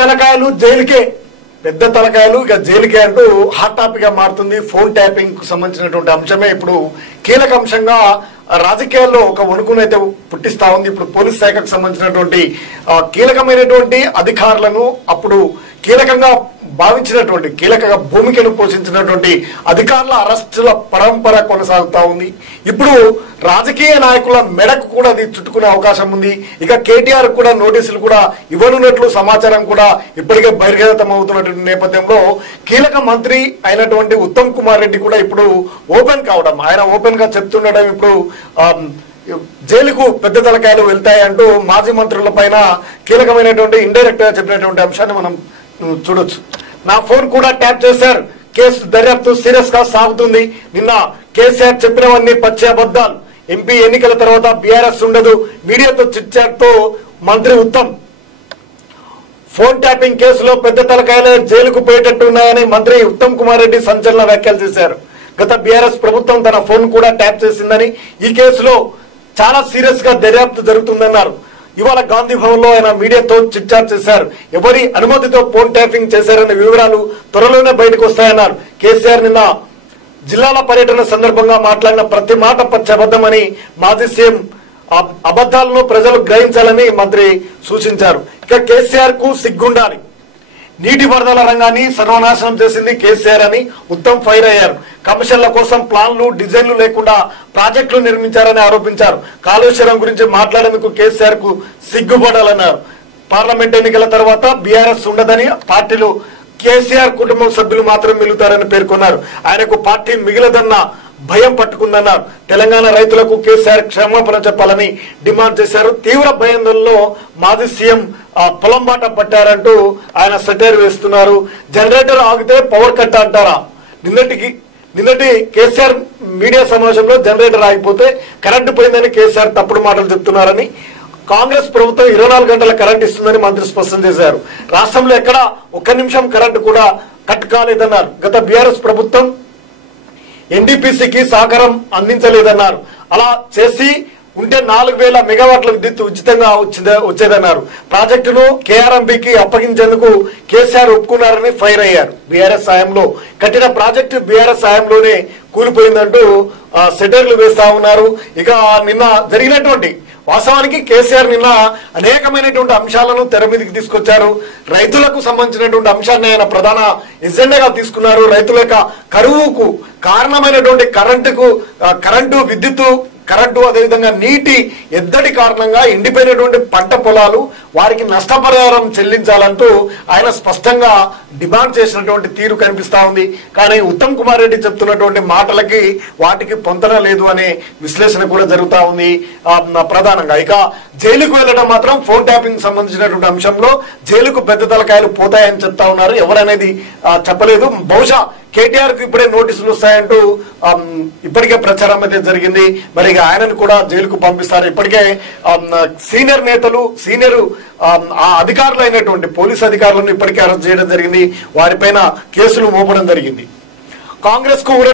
తలకాయలు జైలుకే, పెద్ద తలకాయలు ఇక జైలుకే అంటూ హాట్ టాపిక్ గా మారుతుంది. ఫోన్ ట్యాపింగ్ కు సంబంధించినటువంటి అంశమే ఇప్పుడు కీలక అంశంగా రాజకీయాల్లో ఒక వణుకునైతే పుట్టిస్తా ఉంది. ఇప్పుడు పోలీస్ శాఖకు సంబంధించినటువంటి కీలకమైనటువంటి అధికారులను అప్పుడు కీలకంగా భావించినటువంటి కీలక భూమికను పోషించినటువంటి అధికారుల అరెస్టుల పరంపర కొనసాగుతా ఉంది. ఇప్పుడు రాజకీయ నాయకుల మెడకు కూడా అది చుట్టుకునే అవకాశం ఉంది. ఇక కేటీఆర్ కూడా నోటీసులు కూడా ఇవ్వనున్నట్లు సమాచారం కూడా ఇప్పటికే బహిర్గతం అవుతున్నటువంటి నేపథ్యంలో కీలక మంత్రి అయినటువంటి ఉత్తమ్ కుమార్ రెడ్డి కూడా ఇప్పుడు ఓపెన్ కావడం, ఆయన ఓపెన్ గా చెప్తుండడం ఇప్పుడు జైలుకు పెద్ద తలకాయలు వెళ్తాయి అంటూ మాజీ మంత్రుల పైన కీలకమైనటువంటి ఇండైరెక్ట్ గా చెప్పినటువంటి అంశాన్ని మనం చూడొచ్చు. నా ఫోన్ కూడా ట్యాప్ చేశారు, కేసు దర్యాప్తు సీరియస్ గా సాగుతుంది. నిన్న కేసీఆర్ చెప్పినవన్నీ పచ్చి అబద్దాలు, ఎంపీ ఎన్నికల తర్వాత బీఆర్ఎస్ ఉండదు, మీడియాతో చిట్ చాట్ తో మంత్రి ఉత్తమ్. ఫోన్ ట్యాపింగ్ కేసులో పెద్ద తలకాయలే జైలుకు పోయేటట్టున్నాయని మంత్రి ఉత్తమ్ కుమార్ రెడ్డి సంచలన వ్యాఖ్యలు చేశారు. గత బీఆర్ఎస్ ప్రభుత్వం తన ఫోన్ కూడా ట్యాప్ చేసిందని, ఈ కేసులో చాలా సీరియస్ గా దర్యాప్తు జరుగుతుందన్నారు. ఇవాళ గాంధీ భవన్ లో ఆయన మీడియాతో చిట్ చాట్ చేశారు. ఎవరి అనుమతితో ఫోన్ ట్యాపింగ్ చేశారనే వివరాలు త్వరలోనే బయటకు వస్తాయన్నారు. కేసీఆర్ నిన్న జిల్లాల పర్యటన సందర్భంగా మాట్లాడిన ప్రతి మాట పచ్చి అబద్ధమని, మాజీ సీఎం అబద్దాలను ప్రజలు గ్రహించాలని మంత్రి సూచించారు. ఇక కేసీఆర్ కు సిగ్గుండాలి, నీటి వరదల రంగాన్ని సర్వనాశనం చేసింది కేసీఆర్ అని ఉత్తమ్ ఫైర్ అయ్యారు. కమిషన్ల కోసం ప్లాన్లు డిజైన్లు లేకుండా ప్రాజెక్టులు నిర్మించారని ఆరోపించారు. కాళేశ్వరం గురించి మాట్లాడేందుకు కేసీఆర్ కు సిగ్గుపడాలన్నారు. పార్లమెంట్ ఎన్నికల తర్వాత బీఆర్ఎస్ ఉండదని, పార్టీలో కేసీఆర్ కుటుంబం సభ్యులు మాత్రం మిగులుతారని పేర్కొన్నారు. ఆయనకు పార్టీ మిగిలదన్న భయం పట్టుకుందన్నారు. తెలంగాణ రైతులకు కేసీఆర్ క్షమాపణ చెప్పాలని డిమాండ్ చేశారు. తీవ్ర భయాందోళనలో మాజీ సీఎం పొలం బాట పట్టారంటూ ఆయన సెటైర్ వేస్తున్నారు. జనరేటర్ ఆగితే పవర్ కట్ అంటారా? నిన్నటి కేసీఆర్ మీడియా సమావేశంలో జనరేటర్ ఆగిపోతే కరెంటు పోయిందని కేసీఆర్ తప్పుడు మాటలు చెప్తున్నారని, కాంగ్రెస్ ప్రభుత్వం 24 గంటల కరెంట్ ఇస్తుందని మంత్రి స్పష్టం చేశారు. రాష్ట్రంలో ఎక్కడ ఒక్క నిమిషం కరెంటు కూడా కట్ కాలేదన్నారు. గత బీఆర్ఎస్ ప్రభుత్వం ఎన్డీపీసీకి సహకారం అందించలేదన్నారు. అలా చేసి ఉంటే 4000 మెగావాట్ల విద్యుత్ ఉచితంగా వచ్చేదన్నారు. ప్రాజెక్టును కేఆర్ఎంబీకి అప్పగించేందుకు కేసీఆర్ ఒప్పుకున్నారని ఫైర్ అయ్యారు. బీఆర్ఎస్ హయాంలో కట్టిన ప్రాజెక్టు బీఆర్ఎస్ హయాంలోనే కూలిపోయిందంటూ సెటైర్లు వేస్తా ఉన్నారు. ఇక నిన్న జరిగినటువంటి వాస్తవానికి కేసీఆర్ నిన్న అనేకమైనటువంటి అంశాలను తెర మీదకి తీసుకొచ్చారు. రైతులకు సంబంధించినటువంటి అంశాన్ని ఆయన ప్రధాన ఎజెండాగా తీసుకున్నారు. రైతుల యొక్క కరువుకు కారణమైనటువంటి కరెంటు విద్యుత్తు కరెంటు అదేవిధంగా నీటి ఎద్దడి కారణంగా ఎండిపోయినటువంటి పంట పొలాలు వారికి నష్టపరిహారం చెల్లించాలంటూ ఆయన స్పష్టంగా డిమాండ్ చేసినటువంటి తీరు కనిపిస్తా ఉంది. కానీ ఉత్తమ్ కుమార్ రెడ్డి చెప్తున్నటువంటి మాటలకి వాటికి పొంతన లేదు అనే విశ్లేషణ కూడా జరుగుతా ఉంది ప్రధానంగా. ఇక జైలుకు వెళ్ళడం మాత్రం ఫోన్ ట్యాపింగ్ సంబంధించినటువంటి అంశంలో జైలుకు పెద్ద తలకాయలు పోతాయని చెప్తా ఉన్నారు. ఎవరనేది చెప్పలేదు. బహుశా కేటీఆర్ కు ఇప్పుడే నోటీసులు వస్తాయంటూ ఇప్పటికే ప్రచారం అయితే జరిగింది. మరి ఆయనను కూడా జైలుకు పంపిస్తారు. ఇప్పటికే సీనియర్ నేతలు అధికారులు అయినటువంటి పోలీస్ అధికారులను ఇప్పటికే అరెస్ట్ చేయడం జరిగింది. వారిపైన కేసులు మోపడం జరిగింది. కాంగ్రెస్ కు